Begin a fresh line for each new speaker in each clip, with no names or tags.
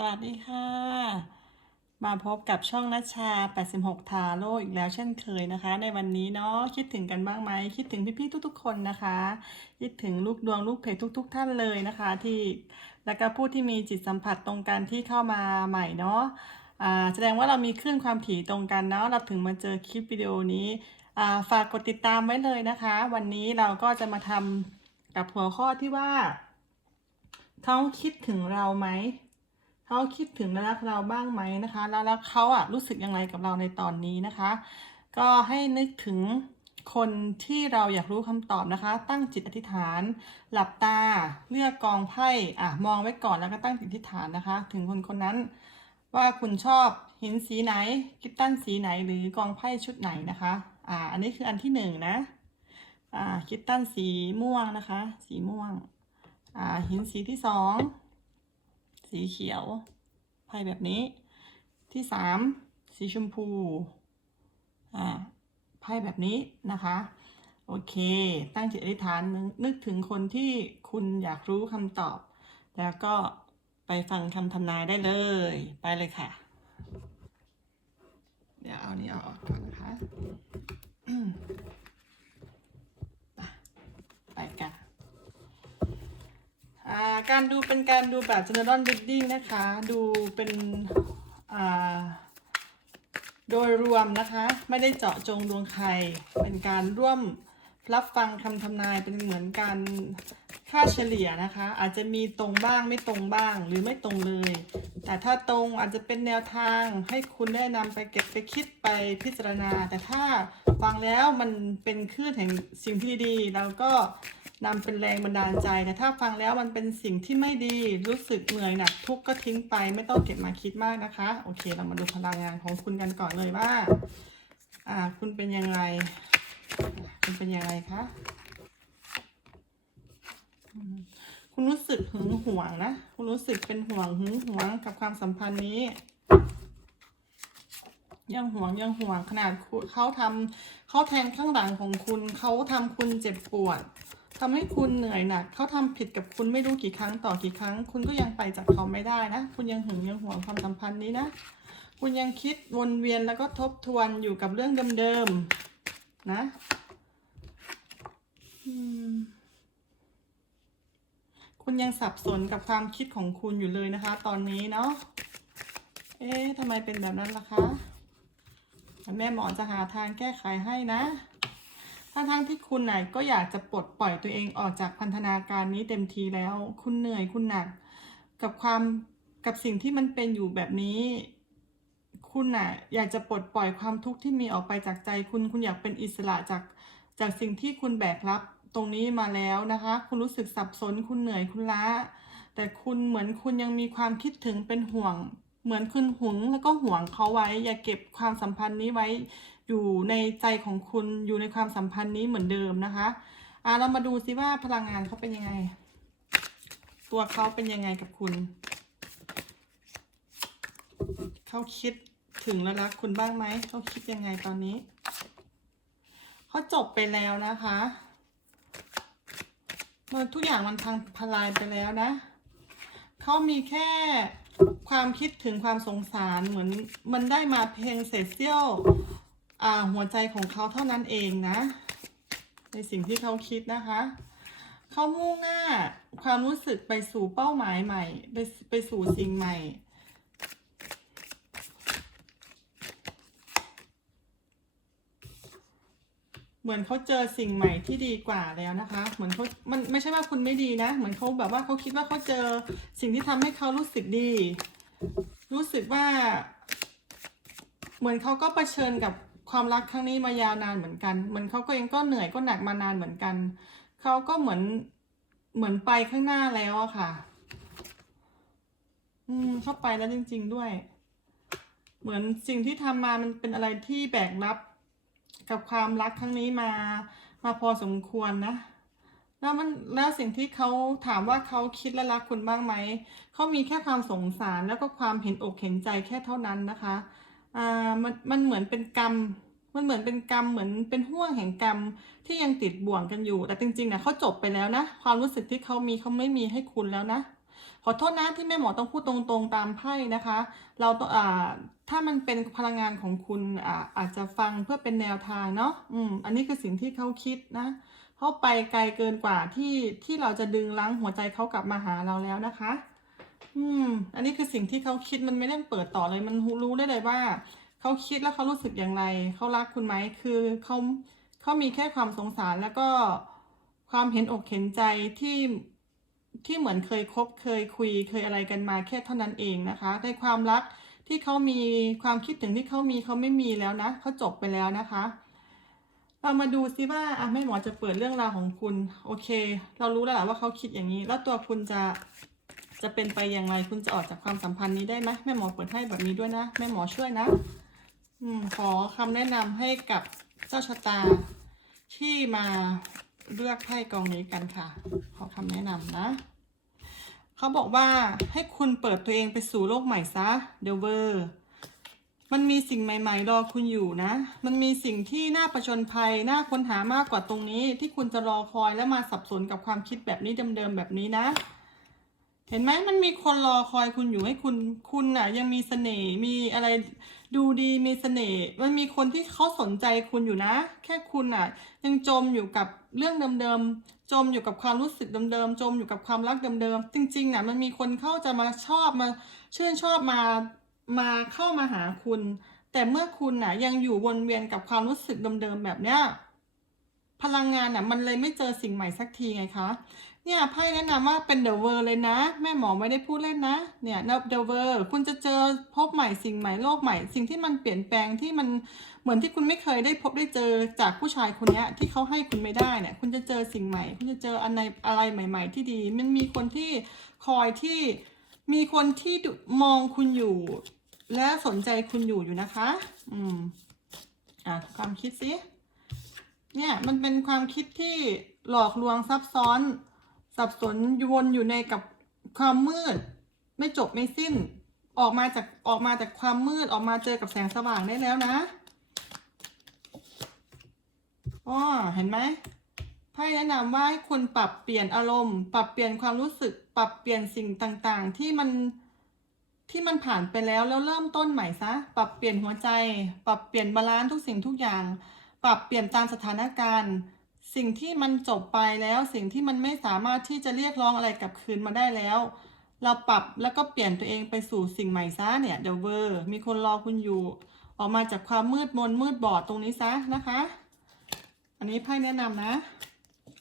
สวัสดีค่ะ มาพบกับช่องนัชชา 86 ทาโร่อีกแล้วเช่นเคยนะคะ ในวันนี้เนาะคิดถึงกันบ้างไหม คิดถึงพี่ๆทุกๆ คนนะคะ คิดถึงลูกดวงลูกเพจทุก ๆ ท่านเลยนะคะ ที่แล้วก็ผู้ที่มีจิตสัมผัสตรงกันที่เข้ามาใหม่เนาะอ่าแสดงว่าเรามีคลื่นความถี่ตรงกันเนาะเราถึงมาเจอคลิปวิดีโอนี้ฝากกดติดตามไว้เลยนะคะ วันนี้เราก็จะมาทำกับหัวข้อที่ว่าเขาคิดถึงเราไหม เขาคิดถึงและรักเราบ้างไหมนะคะ แล้วแล้วเขาอะรู้สึกยังไงกับเราในตอนนี้นะคะ ก็ให้นึกถึงคนที่เราอยากรู้คำตอบนะคะ ตั้งจิตอธิษฐาน หลับตา เลือกกองไพ่อะมองไว้ก่อนแล้วก็ตั้งจิตอธิษฐานนะคะ ถึงคนคนนั้น ว่าคุณชอบหินสีไหน กิตตันสีไหน หรือกองไพ่ชุดไหนนะคะอ่าอันนี้คืออันที่หนึ่งนะอ่ากิตตันสีม่วงนะคะ สีม่วงอ่าหินสีที่สอง สีเขียว ไพ่แบบนี้ ที่สามสีชมพู อ่า ไพ่แบบนี้นะคะ โอเค ตั้งจิตอธิษฐานนึกถึงคนที่คุณอยากรู้คำตอบ แล้วก็ไปฟังคำทำนายได้เลย ไปเลยค่ะ เดี๋ยวเอานี้เอาออกก่อนนะคะ ไปกัน การดูเป็นการดูแบบ general reading นะคะ ดูเป็นโดยรวมนะคะ ไม่ได้เจาะจงดวงใคร เป็นการร่วมรับฟังคำทำนายเป็นเหมือนการค่าเฉลี่ยนะคะ อาจจะมีตรงบ้างไม่ตรงบ้างหรือไม่ตรงเลย แต่ถ้าตรงอาจจะเป็นแนวทางให้คุณได้นำไปเก็บไปคิดไปพิจารณา แต่ถ้าฟังแล้วมันเป็นคลื่นแห่งสิ่งที่ดีๆเราก็ นำเป็นแรงบันดาลใจแต่ถ้าฟังแล้วมันเป็นสิ่งที่ไม่ดีรู้สึกเหนื่อยหนักทุกข์ก็ทิ้งไปไม่ต้องเก็บมาคิดมากนะคะ โอเค เรามาดูพลังงานของคุณกันก่อนเลยว่า อ่า คุณเป็นยังไงคุณเป็นยังไงคะคุณรู้สึกหึงหวงนะคุณรู้สึกเป็นห่วงหึงหวงกับความสัมพันธ์นี้ ยังห่วงยังห่วงขนาดเขาทำเขาแทงข้างหลังของคุณเขาทำคุณเจ็บปวด ทำให้คุณเหนื่อยหนักเขาทำผิดกับคุณไม่รู้กี่ครั้งต่อกี่ครั้ง คุณก็ยังไปจากเขาไม่ได้นะ คุณยังหึงยังห่วงความสัมพันธ์นี้นะ คุณยังคิดวนเวียนแล้วก็ทบทวนอยู่กับเรื่องเดิมๆนะคุณยังสับสนกับความคิดของคุณอยู่เลยนะคะ ตอนนี้เนาะเอ๊ะทำไมเป็นแบบนั้นล่ะคะแม่หมอจะหาทางแก้ไขให้นะ ทั้งที่คุณน่ะก็อยากจะปลดปล่อยตัวเองออกจากพันธนาการนี้เต็มทีแล้ว คุณเหนื่อยคุณหนัก กับความกับสิ่งที่มันเป็นอยู่แบบนี้ คุณน่ะอยากจะปลดปล่อยความทุกข์ที่มีออกไปจากใจคุณคุณอยากเป็นอิสระจากจากสิ่งที่คุณแบกรับตรงนี้มาแล้วนะคะ คุณรู้สึกสับสนคุณเหนื่อยคุณล้า แต่คุณเหมือนคุณยังมีความคิดถึงเป็นห่วง เหมือนคุณหึงแล้วก็ห่วงเขาไว้ อย่าเก็บความสัมพันธ์นี้ไว้ อยู่ในใจของคุณอยู่ในความสัมพันธ์นี้เหมือนเดิมนะคะอ่าเรามาดูซิว่าพลังงานเขาเป็นยังไง ตัวเขาเป็นยังไงกับคุณเขาคิดถึงและรักคุณบ้างไหมเขาคิดยังไงตอนนี้เขาจบไปแล้วนะคะมันทุกอย่างมันพังพลายไปแล้วนะเขามีแค่ความคิดถึงความสงสารเหมือนมันได้มาเพียงเศษเสี้ยว หัวใจของเขาเท่านั้นเองนะ ในสิ่งที่เขาคิดนะคะ เขามุ่งหน้าความรู้สึกไปสู่เป้าหมายใหม่ ไปไปสู่สิ่งใหม่เหมือนเขาเจอสิ่งใหม่ที่ดีกว่าแล้วนะคะ เหมือนเขามันไม่ใช่ว่าคุณไม่ดีนะ เหมือนเขาแบบว่าเขาคิดว่าเขาเจอสิ่งที่ทำให้เขารู้สึกดี รู้สึกว่า เหมือนเขาก็เผชิญกับ ความรักครั้งนี้มายาวนานเหมือนกัน เหมือนเขาก็เองก็เหนื่อยก็หนักมานานเหมือนกัน เขาก็เหมือนเหมือนไปข้างหน้าแล้วอะค่ะ อืมเข้าไปแล้วจริง ๆด้วย เหมือนสิ่งที่ทำมามันเป็นอะไรที่แบกรับ กับความรักครั้งนี้มา มาพอสมควรนะ แล้วมันแล้วสิ่งที่เขาถามว่าเขาคิดและรักคุณบ้างไหม เขามีแค่ความสงสารแล้วก็ความเห็นอกเห็นใจแค่เท่านั้นนะคะ อ่ามันมันเหมือนเป็นกรรม มันเหมือนเป็นกรรมเหมือนเป็นห่วงแห่งกรรมที่ยังติดบ่วงกันอยู่ แต่จริงๆนี่ยเขาจบไปแล้วนะ ความรู้สึกที่เขามีเขาไม่มีให้คุณแล้วนะขอโทษนะที่แม่หมอต้องพูดตรงๆตามไพ่นะคะ เราต้องอ่าถ้ามันเป็นพลังงานของคุณอ่าอาจจะฟังเพื่อเป็นแนวทางเนาะอืมอันนี้คือสิ่งที่เขาคิดนะเขาไปไกลเกินกว่าที่ที่เราจะดึงล้างหัวใจเขากลับมาหาเราแล้วนะคะ อืม อันนี้คือสิ่งที่เขาคิดมันไม่ได้เปิดต่อเลย มันรู้ได้เลยว่าเขาคิดแล้วเขารู้สึกอย่างไรเขารักคุณไหมคือเขาเขามีแค่ความสงสารแล้วก็ความเห็นอกเห็นใจที่ที่เหมือนเคยคบเคยคุยเคยอะไรกันมาแค่เท่านั้นเองนะคะในความรักที่เขามีความคิดถึงที่เขามีเขาไม่มีแล้วนะเขาจบไปแล้วนะคะ เรามาดูซิว่าอะแม่หมอจะเปิดเรื่องราวของคุณ โอเค เรารู้แล้วแหละว่าเขาคิดอย่างนี้ แล้วตัวคุณจะ จะเป็นไปอย่างไรคุณจะออกจากความสัมพันธ์นี้ได้ไหมแม่หมอเปิดให้แบบนี้ด้วยนะ แม่หมอช่วยนะ อืมขอคำแนะนำให้กับเจ้าชะตา ที่มาเลือกไพ่กองนี้กันค่ะ ขอคำแนะนำนะ เขาบอกว่าให้คุณเปิดตัวเองไปสู่โลกใหม่ซะเดเวอร์มันมีสิ่งใหม่ ๆ รอคุณอยู่นะ มันมีสิ่งที่น่าประชนภัย น่าค้นหามากกว่าตรงนี้ ที่คุณจะรอคอยและมาสับสนกับความคิดแบบนี้เดิมๆแบบนี้นะ เห็นไหมมันมีคนรอคอยคุณอยู่ให้คุณคุณน่ะ ยังมีเสน่ห์มีอะไรดูดีมีเสน่ห์มันมีคนที่เขาสนใจคุณอยู่นะ แค่คุณน่ะ ยังจมอยู่กับเรื่องเดิมๆจมอยู่กับความรู้สึกเดิมๆจมอยู่กับความรักเดิมๆจริงๆน่ะมันมีคนเข้าจะมาชอบมาชื่นชอบมามาเข้ามาหาคุณ แต่เมื่อคุณน่ะ ยังอยู่วนเวียนกับความรู้สึกเดิมๆแบบเนี้ยพลังงานน่ะมันเลยไม่เจอสิ่งใหม่สักทีไงคะ เนี่ยไพ่แนะนำว่าเป็นเดอะเวอร์เลยนะ แม่หมอไม่ได้พูดเล่นนะ เนี่ยเดอะเวอร์คุณจะเจอพบใหม่สิ่งใหม่โลกใหม่ สิ่งที่มันเปลี่ยนแปลงที่มันเหมือนที่คุณไม่เคยได้พบได้เจอจากผู้ชายคนนี้ที่เขาให้คุณไม่ได้เนี่ยคุณจะเจอสิ่งใหม่ คุณจะเจออะไรอะไรใหม่ ๆ ที่ดี มันมีคนที่คอยที่มีคนที่มองคุณอยู่ และสนใจคุณอยู่อยู่นะคะ อืมอะความคิดสิเนี่ยมันเป็นความคิดที่หลอกลวงซับซ้อน สับสนวนอยู่ในกับความมืด ไม่จบไม่สิ้น ออกมาจากออกมาจากความมืดออกมาเจอกับแสงสว่างได้แล้วนะอ๋อเห็นไหมไพ่แนะนำว่าให้คุณปรับเปลี่ยนอารมณ์ ปรับเปลี่ยนความรู้สึก ปรับเปลี่ยนสิ่งต่างๆ ที่มันที่มันผ่านไปแล้วแล้วเริ่มต้นใหม่ซะ ปรับเปลี่ยนหัวใจ ปรับเปลี่ยนบาลานซ์ทุกสิ่งทุกอย่าง ปรับเปลี่ยนตามสถานการณ์ สิ่งที่มันจบไปแล้วสิ่งที่มันไม่สามารถที่จะเรียกร้องอะไรกลับคืนมาได้แล้ว เราปรับแล้วก็เปลี่ยนตัวเองไปสู่สิ่งใหม่ซะเนี่ยเดเวอร์มีคนรอคุณอยู่ ออกมาจากความมืดมนมืดบอดตรงนี้ซะนะคะ อันนี้ไพ่แนะนำนะ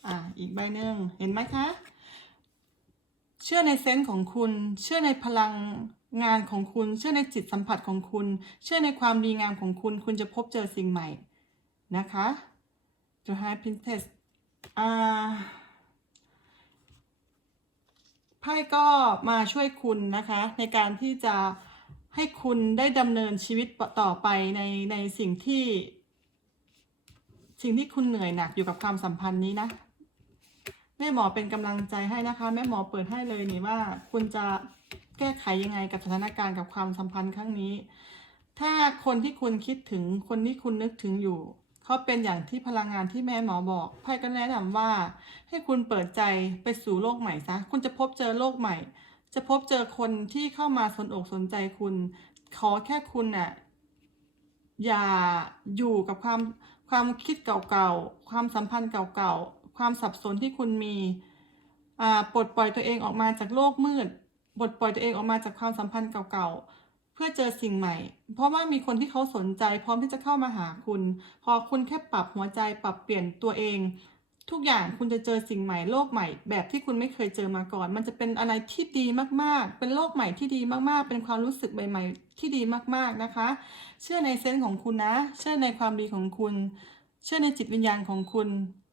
อ่าอีกใบหนึ่งเห็นไหมคะ เชื่อในเซนส์ของคุณ เชื่อในพลังงานของคุณ เชื่อในจิตสัมผัสของคุณ เชื่อในความดีงามของคุณ คุณจะพบเจอสิ่งใหม่นะคะ The High Princess ไพ่ก็มาช่วยคุณนะคะ ในการที่จะให้คุณได้ดำเนินชีวิตต่อไปในในสิ่งที่ สิ่งที่คุณเหนื่อยหนักอยู่กับความสัมพันธ์นี้นะแม่หมอเป็นกำลังใจให้นะคะ แม่หมอเปิดให้เลยนี่ว่า คุณจะแก้ไขยังไงกับสถานการณ์กับความสัมพันธ์ครั้งนี้ ถ้าคนที่คุณคิดถึงคนที่คุณนึกถึงอยู่ เขาเป็นอย่างที่พลังงานที่แม่หมอบอกไพ่ก็แนะนำว่า ให้คุณเปิดใจไปสู่โลกใหม่ซะคุณจะพบเจอโลกใหม่ จะพบเจอคนที่เข้ามาสนอกสนใจคุณ ขอแค่คุณน่ะอย่าอยู่กับความความคิดเก่าๆ ความสัมพันธ์เก่าๆ ความสับสนที่คุณมีอ่าปลดปล่อยตัวเองออกมาจากโลกมืดปลดปล่อยตัวเองออกมาจากความสัมพันธ์เก่าๆ พื่อเจอสิ่งใหม่ เพราะว่ามีคนที่เขาสนใจ พร้อมที่จะเข้ามาหาคุณ พอคุณแค่ปรับหัวใจปรับเปลี่ยนตัวเอง ทุกอย่างคุณจะเจอสิ่งใหม่โลกใหม่ แบบที่คุณไม่เคยเจอมาก่อน มันจะเป็นอะไรที่ดีมากๆ เป็นโลกใหม่ที่ดีมากๆ เป็นความรู้สึกใหม่ๆที่ดีมากๆนะคะ เชื่อในเซนส์ของคุณนะ เชื่อในความดีของคุณ เชื่อในจิตวิญญาณของคุณ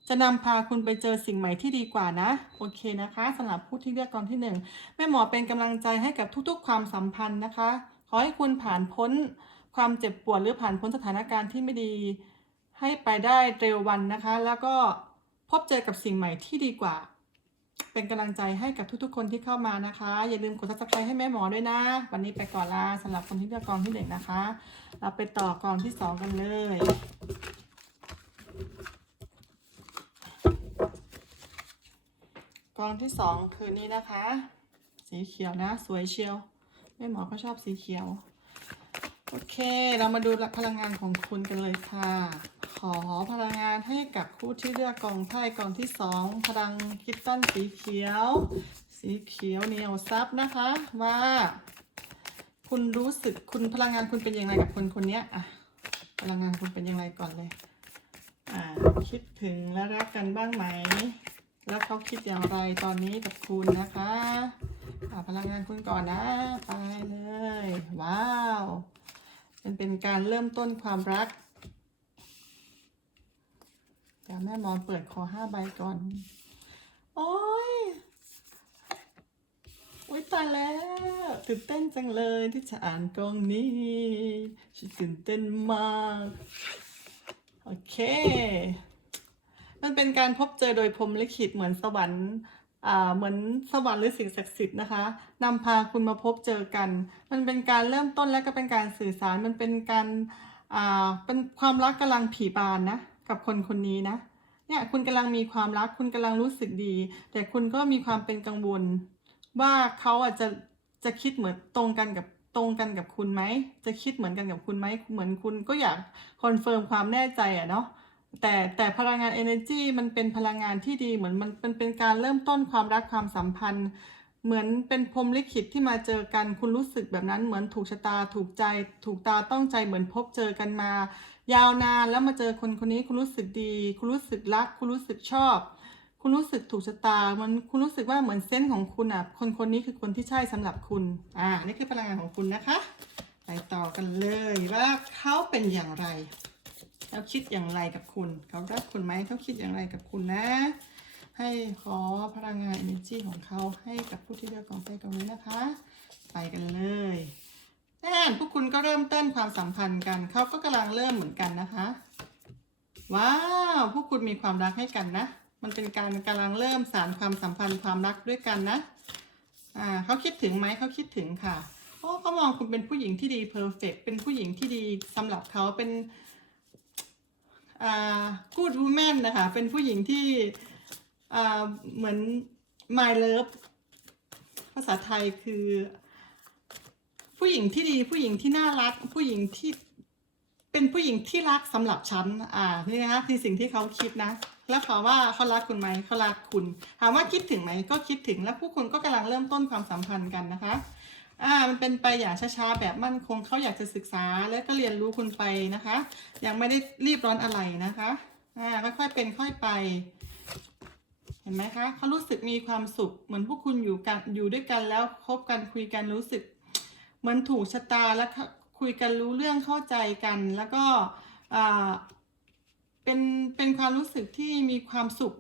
จะนำพาคุณไปเจอสิ่งใหม่ที่ดีกว่านะ โอเคนะคะสำหรับผู้ที่เลือกกองที่หนึ่งแม่หมอเป็นกำลังใจให้กับทุกๆ ความสัมพันธ์นะคะ อให้คุณผ่านพ้นความเจ็บปวดหรือผ่านพ้นสถานการณ์ที่ไม่ดี ให้ไปได้เร็ววันนะคะ แล้วก็พบเจอกับสิ่งใหม่ที่ดีกว่า เป็นกำลังใจให้กับทุกๆ คนที่เข้ามานะคะ อย่าลืมกด subscribe ให้แม่หมอด้วยนะ วันนี้ไปก่อนละสำหรับคนที่เลือกกองที่หนึ่งนะคะ เราไปต่อกองที่สองกันเลยกองที่สองคืนนี้นะคะ สีเขียวนะ สวยเชียว แม่หมอก็ชอบสีเขียว โอเค เรามาดูพลังงานของคุณกันเลยค่ะ ขอพลังงานให้กับคู่ที่เลือกกองไพ่กองที่สองพลังคิตตันสีเขียว สีเขียวเหนียวซับนะคะว่า คุณรู้สึกคุณพลังงานคุณเป็นยังไงกับคนคนนี้อะพลังงานคุณเป็นยังไงก่อนเลยอ่าคิดถึงและรักกันบ้างไหม แล้วเขาคิดอย่างไรตอนนี้กับคุณนะคะ พลังงานคุณก่อนนะ ไปเลย ว้าว มันเป็นการเริ่มต้นความรัก เดี๋ยวแม่มอนเปิดขอห้าใบก่อน โอ้ยอุ้ยตายแล้วตื่นเต้นจังเลยที่จะอ่านกองนี้ฉันตื่นเต้นมาก โอเค มันเป็นการพบเจอโดยพรมลิขิตเหมือนสวรรค์ เหมือนสวรรค์หรือสิ่งศักดิ์สิทธิ์นะคะนำพาคุณมาพบเจอกัน มันเป็นการเริ่มต้นและก็เป็นการสื่อสารมันเป็นการเป็นความรักกำลังผีบานนะกับคนคนนี้นะเนี่ยคุณกำลังมีความรักคุณกำลังรู้สึกดี แต่คุณก็มีความเป็นกังวล ว่าเขาอาจจะจะคิดเหมือนตรงกันกับตรงกันกับคุณไหม จะคิดเหมือนกันกับคุณไหมเหมือนคุณก็อยากคอนเฟิร์มความแน่ใจอะเนาะ แต่แต่พลังงาน energy มันเป็นพลังงานที่ดีเหมือนมันมันเป็นการเริ่มต้นความรักความสัมพันธ์ เหมือนเป็นพรมลิขิตที่มาเจอกันคุณรู้สึกแบบนั้นเหมือนถูกชะตาถูกใจ ถูกตาต้องใจเหมือนพบเจอกันมา ยาวนานแล้วมาเจอคนคนนี้คุณรู้สึกดี คุณรู้สึกรัก คุณรู้สึกชอบ คุณรู้สึกถูกชะตา มันคุณรู้สึกว่าเหมือนเส้นส์ของคุณอะคนคนนี้คือคนที่ใช่สำหรับคุณอ่านี่คือพลังงานของคุณนะคะ ไปต่อกันเลยว่าเขาเป็นอย่างไร เขาคิดอย่างไรกับคุณ เขารักคุณไหมเขาคิดอย่างไรกับคุณนะ ให้ขอพลังงาน energy ของเขาให้กับผู้ที่เลือกกองไฟตรงนี้นะคะ ไปกันเลยแน่นพวกคุณก็เริ่มต้นความสัมพันธ์กัน เขาก็กำลังเริ่มเหมือนกันนะคะ ว้าว พวกคุณมีความรักให้กันนะ มันเป็นการกำลังเริ่มสารความสัมพันธ์ความรักด้วยกันนะ อ่าเขาคิดถึงไหมเขาคิดถึงค่ะเพราะเขามองคุณเป็นผู้หญิงที่ดีเพอร์เฟกเป็นผู้หญิงที่ดีสำหรับเขาเป็น อ่า good woman นะคะ เป็นผู้หญิงที่เหมือน my love ภาษาไทยคือ ผู้หญิงที่ดีผู้หญิงที่น่ารัก ผู้หญิงที่เป็นผู้หญิงที่รักสำหรับฉัน อ่า นี่นะคะคือสิ่งที่เขาคิดนะ แล้วเขาว่าเขารักคุณไหม เขารักคุณ ถามว่าคิดถึงไหม ก็คิดถึง แล้วผู้คุณก็กำลังเริ่มต้นความสัมพันธ์กันนะคะ อ่ามันเป็นไปอย่างช้าๆแบบมั่นคงเขาอยากจะศึกษาและก็เรียนรู้คุณไปนะคะ ยังไม่ได้รีบร้อนอะไรนะคะอ่าค่อยๆเป็นค่อยไป เห็นไหมคะเขารู้สึกมีความสุข เหมือนพวกคุณอยู่กันอยู่ด้วยกันแล้วคบกันคุยกันรู้สึก เหมือนถูกชะตาแล้วคุยกันรู้เรื่องเข้าใจกันแล้วก็อ่าเป็นเป็นความรู้สึกที่มีความสุข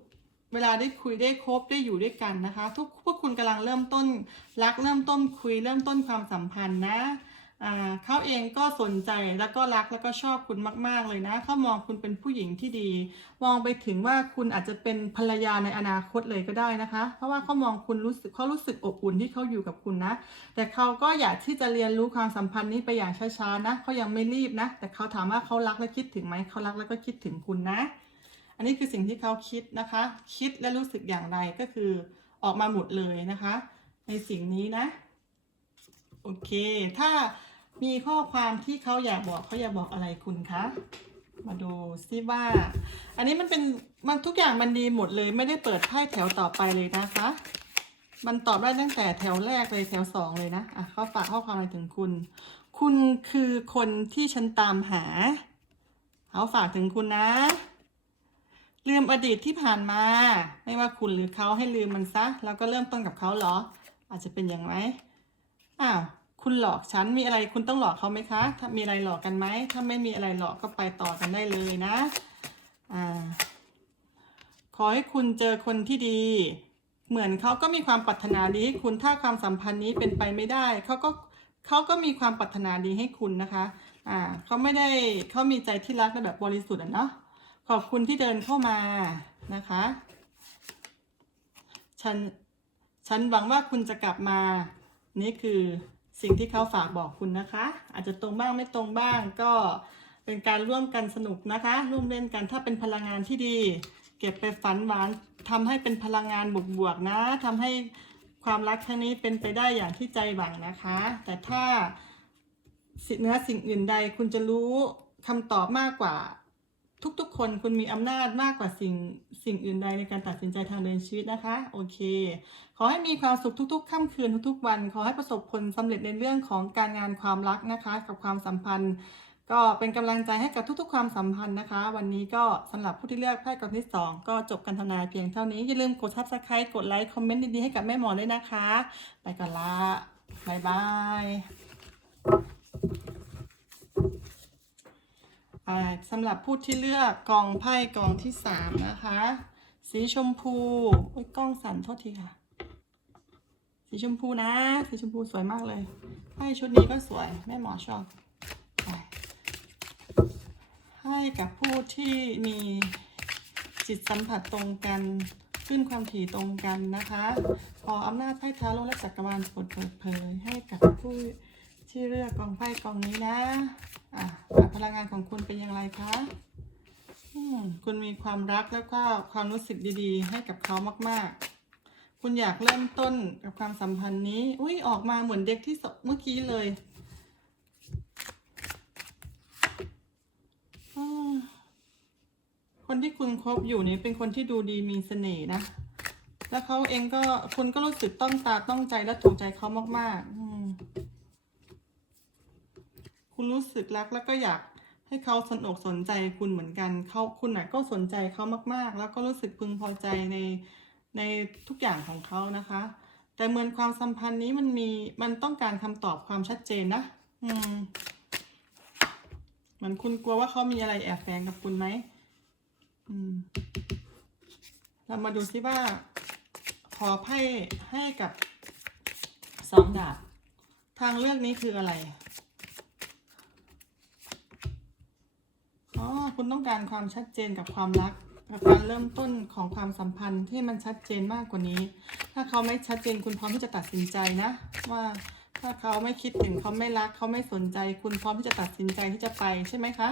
เวลาได้คุยได้คบได้อยู่ด้วยกันนะคะ ทุกพวกคุณกำลังเริ่มต้นรักเริ่มต้นคุยเริ่มต้นความสัมพันธ์นะเขาเองก็สนใจแล้วก็รักแล้วก็ชอบคุณมาก ๆ เลยนะเขามองคุณเป็นผู้หญิงที่ดี มองไปถึงว่าคุณอาจจะเป็นภรรยาในอนาคตเลยก็ได้นะคะ เพราะว่าเขามองคุณรู้สึกเขารู้สึกอบอุ่นที่เขาอยู่กับคุณนะ แต่เขาก็อยากที่จะเรียนรู้ความสัมพันธ์นี้ไปอย่างช้าๆนะเขายังไม่รีบนะ แต่เขาถามว่าเขารักและคิดถึงไหมเขารักแล้วก็คิดถึงคุณนะ อันนี้คือสิ่งที่เขาคิดนะคะ คิดและรู้สึกอย่างไรก็คือออกมาหมดเลยนะคะ ในสิ่งนี้นะ โอเค ถ้ามีข้อความที่เขาอยากบอกเขาอยากบอกอะไรคุณคะมาดูซิว่า อันนี้มันเป็นมันทุกอย่างมันดีหมดเลยไม่ได้เปิดไพ่แถวต่อไปเลยนะคะ มันตอบได้ตั้งแต่แถวแรกเลยแถวสองเลยนะอะเขาฝากข้อความอะไรถึงคุณ คุณคือคนที่ฉันตามหาเขาฝากถึงคุณนะ ลืมอดีตที่ผ่านมา ไม่ว่าคุณหรือเขาให้ลืมมันซะ แล้วก็เริ่มต้นกับเขาเหรอ อาจจะเป็นอย่างไรอ้าวคุณหลอกฉันมีอะไรคุณต้องหลอกเขาไหมคะ ถ้ามีอะไรหลอกกันไหมถ้าไม่มีอะไรหลอกก็ไปต่อกันได้เลยนะอ่าขอให้คุณเจอคนที่ดี เหมือนเขาก็มีความปรารถนาดีให้คุณถ้าความสัมพันธ์นี้เป็นไปไม่ได้เขาก็เขาก็มีความปรารถนาดีให้คุณนะคะอ่าเขาไม่ได้เขามีใจที่รักและแบบบริสุทธิ์อะเนาะ ขอบคุณที่เดินเข้ามานะคะ ฉัน ฉันหวังว่าคุณจะกลับมา นี่คือสิ่งที่เขาฝากบอกคุณนะคะ อาจจะตรงบ้างไม่ตรงบ้างก็เป็นการร่วมกันสนุกนะคะ ร่วมเล่นกันถ้าเป็นพลังงานที่ดี เก็บไปฝันหวานทำให้เป็นพลังงานบวกๆนะทำให้ความรักครั้งนี้เป็นไปได้อย่างที่ใจหวังนะคะ แต่ถ้าสิ่งเนื้อสิ่งอื่นใดคุณจะรู้คำตอบมากกว่า ทุกๆ คนคุณมีอำนาจมากกว่าสิ่งสิ่งอื่นใดในการตัดสินใจทางเดินชีวิตนะคะ โอเค ขอให้มีความสุขทุก ๆ ค่ำคืนทุกๆ วัน ขอให้ประสบผลสำเร็จในเรื่องของการงานความรักนะคะ กับความสัมพันธ์ ก็เป็นกำลังใจให้กับทุก ๆ ความสัมพันธ์นะคะ วันนี้ก็สำหรับผู้ที่เลือกไพ่กองที่สองก็จบการทำนายเพียงเท่านี้ อย่าลืมกด subscribe กดไลค์คอมเมนต์ดีๆให้กับแม่หมอด้วยนะคะ ไปก่อนละบายบาย สำหรับผู้ที่เลือกกองไพ่กองที่สามนะคะ สีชมพูโอ้ยกล้องสั่นโทษทีค่ะ สีชมพูนะ สีชมพูสวยมากเลยไพ่ชุดนี้ก็สวยแม่หมอชอบให้กับผู้ที่มีจิตสัมผัสตรงกันขึ้นความถี่ตรงกันนะคะ ขออำนาจไพ่ท้าโลกและจักรวาลโปรดเปิดเผยให้กับผู้ ที่เลือกกองไพ่กองนี้นะ อะพลังงานของคุณเป็นอย่างไรคะอืมคุณมีความรักแล้วก็ความรู้สึกดีๆ ให้กับเขามาก ๆ คุณอยากเริ่มต้นกับความสัมพันธ์นี้ อุ้ยออกมาเหมือนเด็กที่เมื่อกี้เลยคนที่คุณคบอยู่นี่เป็นคนที่ดูดีมีเสน่ห์นะ แล้วเขาเองก็คุณก็รู้สึกต้องตาต้องใจและถูกใจเขามากๆอืม คุณรู้สึกรักแล้วก็อยากให้เขาสนอกสนใจคุณเหมือนกันเขาคุณน่ะก็สนใจเขามากๆ แล้วก็รู้สึกพึงพอใจในในทุกอย่างของเขานะคะ แต่เหมือนความสัมพันธ์นี้มันมีมันต้องการคำตอบความชัดเจนนะอืมเหมือนคุณกลัวว่าเขามีอะไรแอบแฝงกับคุณไหมอืมเรามาดูซิว่า ขอไพ่ให้กับสองดาบทางเลือกนี้คืออะไร อ๋อ คุณต้องการความชัดเจนกับความรักกับการเริ่มต้นของความสัมพันธ์ที่มันชัดเจนมากกว่านี้ ถ้าเขาไม่ชัดเจนคุณพร้อมที่จะตัดสินใจนะ ว่าถ้าเขาไม่คิดถึงเขาไม่รักเขาไม่สนใจ คุณพร้อมที่จะตัดสินใจที่จะไปใช่ไหมคะ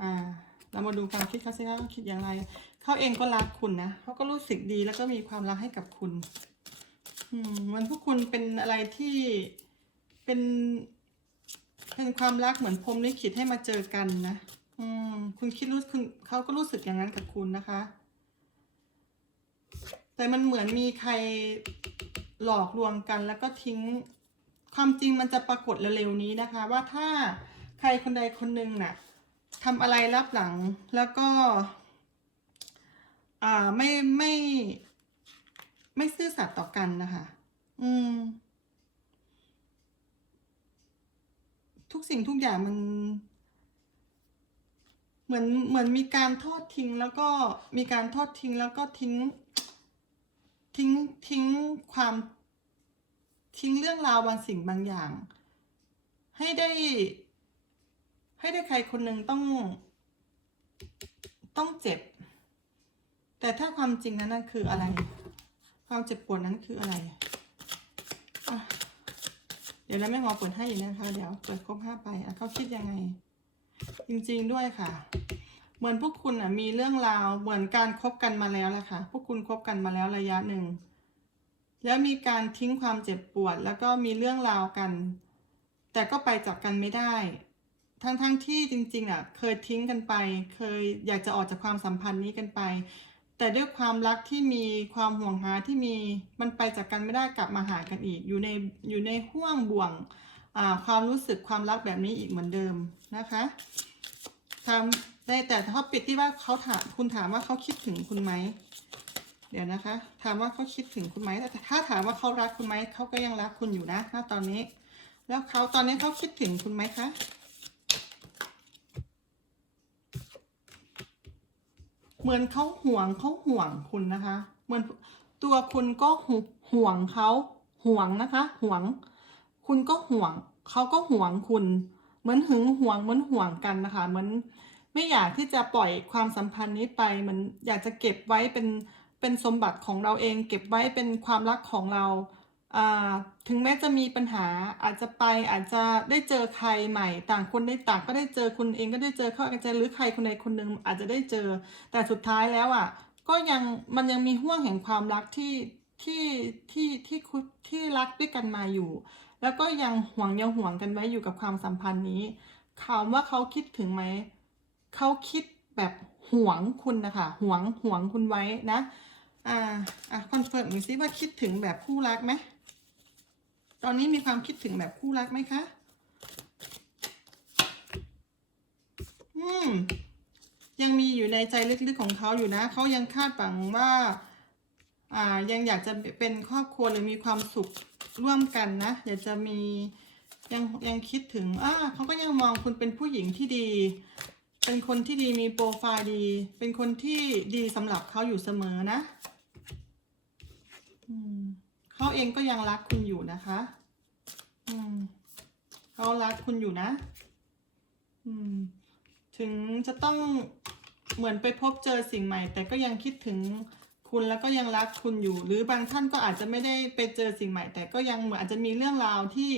อ่า เรามาดูความคิดเขาสิคะเขาคิดอย่างไร เขาเองก็รักคุณนะเขาก็รู้สึกดีแล้วก็มีความรักให้กับคุณ อืมมันพวกคุณเป็นอะไรที่เป็น เป็นความรักเหมือนพรมลิขิตให้มาเจอกันนะ อืม คุณคิดรู้คุณเขาก็รู้สึกอย่างนั้นกับคุณนะคะ แต่มันเหมือนมีใครหลอกลวงกัน แล้วก็ทิ้ง ความจริงมันจะปรากฏเร็วๆนี้นะคะ ว่าถ้าใครคนใดคนหนึ่งน่ะทำอะไรรับหลังแล้วก็ อ่าไม่ไม่ ไม่ซื่อสัตย์ต่อกันนะคะ อืม ทุกสิ่งทุกอย่างมัน เหมือนเหมือนมีการทอดทิ้ง แล้วก็มีการทอดทิ้งแล้วก็ทิ้ง ทิ้งทิ้งความ ทิ้งเรื่องราวบางสิ่งบางอย่าง ให้ได้ ให้ได้ใครคนหนึ่งต้อง ต้องเจ็บ แต่ถ้าความจริงนั้นนั่นคืออะไร ความเจ็บปวดนั้นคืออะไรอะ เดี๋ยวเราไม่งอเปิดให้อีกนะคะ เดี๋ยวเปิดครบห้าไปอะเขาคิดยังไง จริงๆด้วยค่ะ เหมือนพวกคุณอะมีเรื่องราวเหมือนการคบกันมาแล้วแหละค่ะ พวกคุณคบกันมาแล้วระยะหนึ่ง แล้วมีการทิ้งความเจ็บปวด แล้วก็มีเรื่องราวกัน แต่ก็ไปจากกันไม่ได้ ทั้งๆทที่จริงๆอะเคยทิ้งกันไป เคยอยากจะออกจากความสัมพันธ์นี้กันไป แต่ด้วยความรักที่มีความห่วงหาที่มีมันไปจากกันไม่ได้กลับมาหากันอีก อยู่ในอยู่ในห่วงบ่วงความรู้สึกความรักแบบนี้อีกเหมือนเดิมนะคะทำได้แต่ถ้าปิดที่ว่าเขาถามคุณถามว่าเขาคิดถึงคุณไหมเดี๋ยวนะคะ ถามว่าเขาคิดถึงคุณไหมแต่ถ้าถามว่าเขารักคุณไหมเขาก็ยังรักคุณอยู่นะณตอนนี้ แล้วเขาตอนนี้เขาคิดถึงคุณไหมคะ เหมือนเขาห่วงเขาห่วงคุณนะคะ เหมือนตัวคุณก็ห่วงเขาห่วงนะคะ ห่วง คุณก็ห่วงเขาก็ห่วงคุณ เหมือนหึงห่วงเหมือนห่วงกันนะคะเหมือนไม่อยากที่จะปล่อยความสัมพันธ์นี้ไปเหมันอยากจะเก็บไว้เป็นเป็นสมบัติของเราเอง เก็บไว้เป็นความรักของเรา ถึงแม้จะมีปัญหาอาจจะไปอาจจะได้เจอใครใหม่ ต่างคนได้ต่างก็ได้เจอคุณเองก็ได้เจอเขาอาจจะหรือใครคนใดคนหนึ่งอาจจะได้เจอ แต่สุดท้ายแล้วอะก็ยังมันยังมีห่วงแห่งความรักที่ที่ที่ที่ที่รักด้วยกันมาอยู่ แล้วก็ยังห่วงยังห่วงกันไว้อยู่กับความสัมพันธ์นี้ถามว่าเขาคิดถึงไหมเขาคิดแบบห่วงคุณนะคะห่วงห่วงคุณไว้นะอ่าอะคอนเฟิร์มหน่อยสิว่าคิดถึงแบบคู่รักไหม อนนี้มีความคิดถึงแบบคู่รักไหมคะ อืม ยังมีอยู่ในใจลึกๆของเขาอยู่นะ เขายังคาดหวังว่า อ่า ยังอยากจะเป็นครอบครัวหรือมีความสุขร่วมกันนะ อยากจะมียังยังคิดถึงอ่าเขาก็ยังมองคุณเป็นผู้หญิงที่ดี เป็นคนที่ดีมีโปรไฟล์ดี เป็นคนที่ดีสำหรับเขาอยู่เสมอนะ เองก็ยังรักคุณอยู่นะคะ อืมเขารักคุณอยู่นะ อืม ถึงจะต้องเหมือนไปพบเจอสิ่งใหม่ แต่ก็ยังคิดถึงคุณแล้วก็ยังรักคุณอยู่ หรือบางท่านก็อาจจะไม่ได้ไปเจอสิ่งใหม่ แต่ก็ยังเหมือนอาจจะมีเรื่องราวที่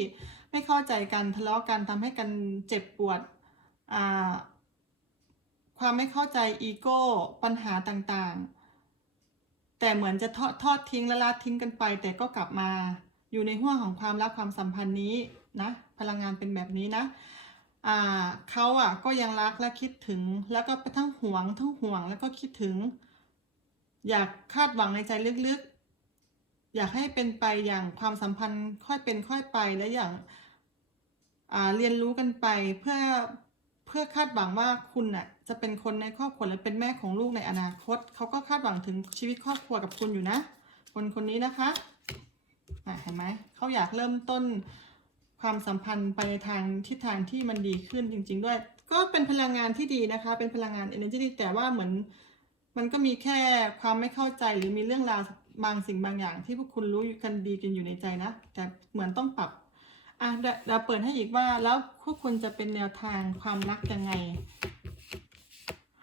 ไม่เข้าใจกันทะเลาะกันทำให้กันเจ็บปวดอ่าความไม่เข้าใจอีโก้ปัญหาต่างๆ แต่เหมือนจะทอดทอดทิ้งและละทิ้งกันไป แต่ก็กลับมา อยู่ในห่วงของความรักความสัมพันธ์นี้นะพลังงานเป็นแบบนี้นะเขาอะก็ยังรักและคิดถึงแล้วก็ทั้งหวง ทั้งห่วงแล้วก็คิดถึง อยากคาดหวังในใจลึกๆ อยากให้เป็นไปอย่างความสัมพันธ์ค่อยเป็นค่อยไปและอย่างเรียนรู้กันไปเพื่อ เพื่อคาดหวังว่าคุณน่ะจะเป็นคนในครอบครัวและเป็นแม่ของลูกในอนาคต เขาก็คาดหวังถึงชีวิตครอบครัวกับคุณอยู่นะ คนคนนี้นะคะเห็นไหมเขาอยากเริ่มต้นความสัมพันธ์ไปในทางทิศทางที่มันดีขึ้นจริง ๆ ด้วย ก็เป็นพลังงานที่ดีนะคะ เป็นพลังงาน energy ที่ดีแต่ว่าเหมือนมันก็มีแค่ความไม่เข้าใจหรือมีเรื่องราวบางสิ่งบางอย่างที่พวกคุณรู้กันดีกันอยู่ในใจนะ แต่เหมือนต้องปรับ อะเดี๋ยวเราเปิดให้อีกว่าแล้วพวกคุณจะเป็นแนวทางความรักยังไง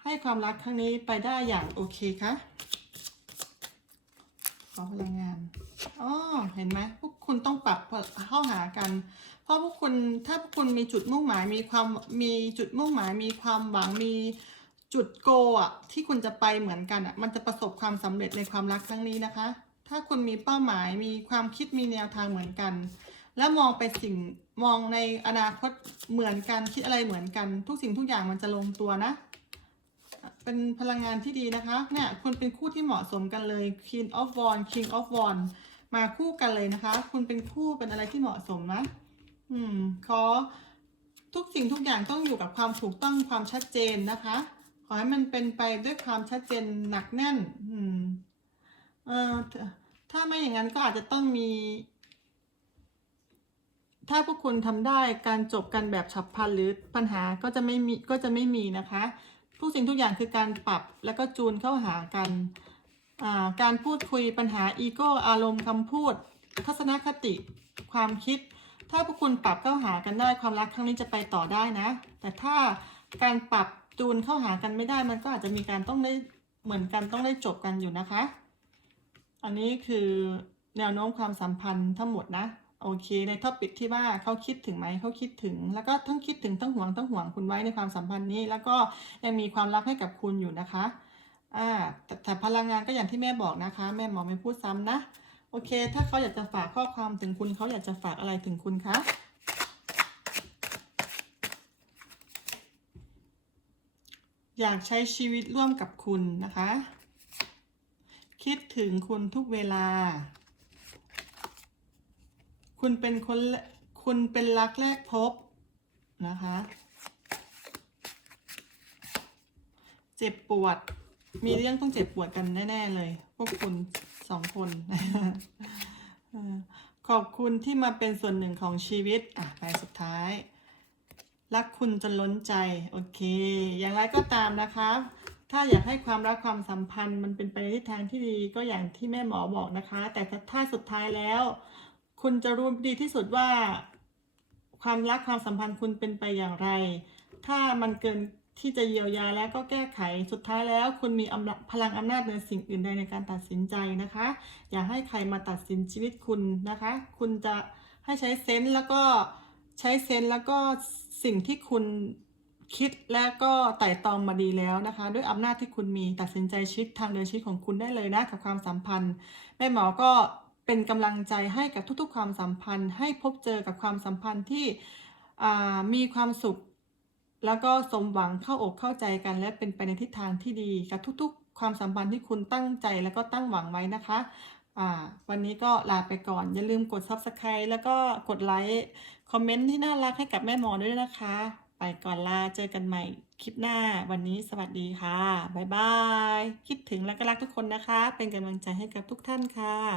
ให้ความรักครั้งนี้ไปได้อย่างโอเคคะขอพลังงานอ๋อเห็นไหมพวกคุณต้องปรับเข้าหากัน เพราะพวกคุณถ้าพวกคุณมีจุดมุ่งหมายมีความมีจุดมุ่งหมายมีความหวังมีจุดโกอะที่คุณจะไปเหมือนกันอะมันจะประสบความสำเร็จในความรักครั้งนี้นะคะ ถ้าคุณมีเป้าหมายมีความคิดมีแนวทางเหมือนกัน แล้วมองไปสิ่งมองในอนาคตเหมือนกันคิดอะไรเหมือนกัน ทุกสิ่งทุกอย่างมันจะลงตัวนะ เป็นพลังงานที่ดีนะคะเนี่ยคุณเป็นคู่ที่เหมาะสมกันเลย Queen of Wands King of Wands มาคู่กันเลยนะคะ คุณเป็นคู่เป็นอะไรที่เหมาะสมนะ อืมขอทุกสิ่งทุกอย่างต้องอยู่กับความถูกต้องความชัดเจนนะคะ ขอให้มันเป็นไปด้วยความชัดเจนหนักแน่น อืม เอ่อถ้าไม่อย่างนั้นก็อาจจะต้องมี ถ้าพวกคุณทำได้การจบกันแบบฉับพลันหรือปัญหาก็จะไม่มีก็จะไม่มีนะคะทุกสิ่งทุกอย่างคือการปรับแล้วก็จูนเข้าหากัน การพูดคุยปัญหาอีโก้อารมณ์คำพูด ทัศนคติ ความคิด ถ้าพวกคุณปรับเข้าหากันได้ความรักครั้งนี้จะไปต่อได้นะ แต่ถ้าการปรับจูนเข้าหากันไม่ได้มันก็อาจจะมีการต้องได้เหมือนกันต้องได้จบกันอยู่นะคะ อันนี้คือแนวโน้มความสัมพันธ์ทั้งหมดนะ โอเค ในท็อปิกที่ว่าเขาคิดถึงไหมเขาคิดถึง แล้วก็ทั้งคิดถึงทั้งห่วงทั้งห่วงคุณไว้ในความสัมพันธ์นี้ แล้วก็ยังมีความรักให้กับคุณอยู่นะคะอ่าแต่แต่พลังงานก็อย่างที่แม่บอกนะคะ แม่หมอไม่พูดซ้ำนะ โอเค ถ้าเขาอยากจะฝากข้อความถึงคุณเขาอยากจะฝากอะไรถึงคุณคะอยากใช้ชีวิตร่วมกับคุณนะคะ คิดถึงคุณทุกเวลา คุณเป็นคนคุณเป็นรักแรกพบนะคะ เจ็บปวด มีเรื่องต้องเจ็บปวดกันแน่ ๆ เลย พวกคุณสองคน ขอบคุณที่มาเป็นส่วนหนึ่งของชีวิต อะ ไปสุดท้าย รักคุณจนล้นใจ โอเค อย่างไรก็ตามนะคะถ้าอยากให้ความรักความสัมพันธ์มันเป็นไปในทิศทางที่ดีก็อย่างที่แม่หมอบอกนะคะ แต่ถ้าสุดท้ายแล้ว คุณจะรู้ดีที่สุดว่า ความรักความสัมพันธ์คุณเป็นไปอย่างไร ถ้ามันเกินที่จะเยียวยาแล้วก็แก้ไขสุดท้ายแล้ว คุณมีพลังอำนาจเหนือสิ่งอื่นใดในการตัดสินใจนะคะ อย่าให้ใครมาตัดสินชีวิตคุณนะคะ คุณจะให้ใช้เซนส์แล้วก็ใช้เซนส์แล้วก็สิ่งที่คุณคิดแล้วก็ไต่ตองมาดีแล้วนะคะ ด้วยอำนาจที่คุณมีตัดสินใจชีวิตทางเดินชีวิตของคุณได้เลยนะกับความสัมพันธ์แม่หมอก็ เป็นกำลังใจให้กับทุกๆ ความสัมพันธ์ ให้พบเจอกับความสัมพันธ์ที่มีความสุข แล้วก็สมหวังเข้าอกเข้าใจกัน และเป็นไปในทิศทางที่ดีกับทุกๆ ความสัมพันธ์ที่คุณตั้งใจแล้วก็ตั้งหวังไว้นะคะวันนี้ก็ลาไปก่อน อย่าลืมกด Subscribe แล้วก็กดไลค์คอมเมนต์ที่น่ารักให้กับแม่หมอด้วยนะคะ ไปก่อนลาเจอกันใหม่คลิปหน้า วันนี้สวัสดีค่ะ บ๊ายบาย คิดถึงและก็รักทุกคนนะคะ เป็นกำลังใจให้กับทุกท่านค่ะ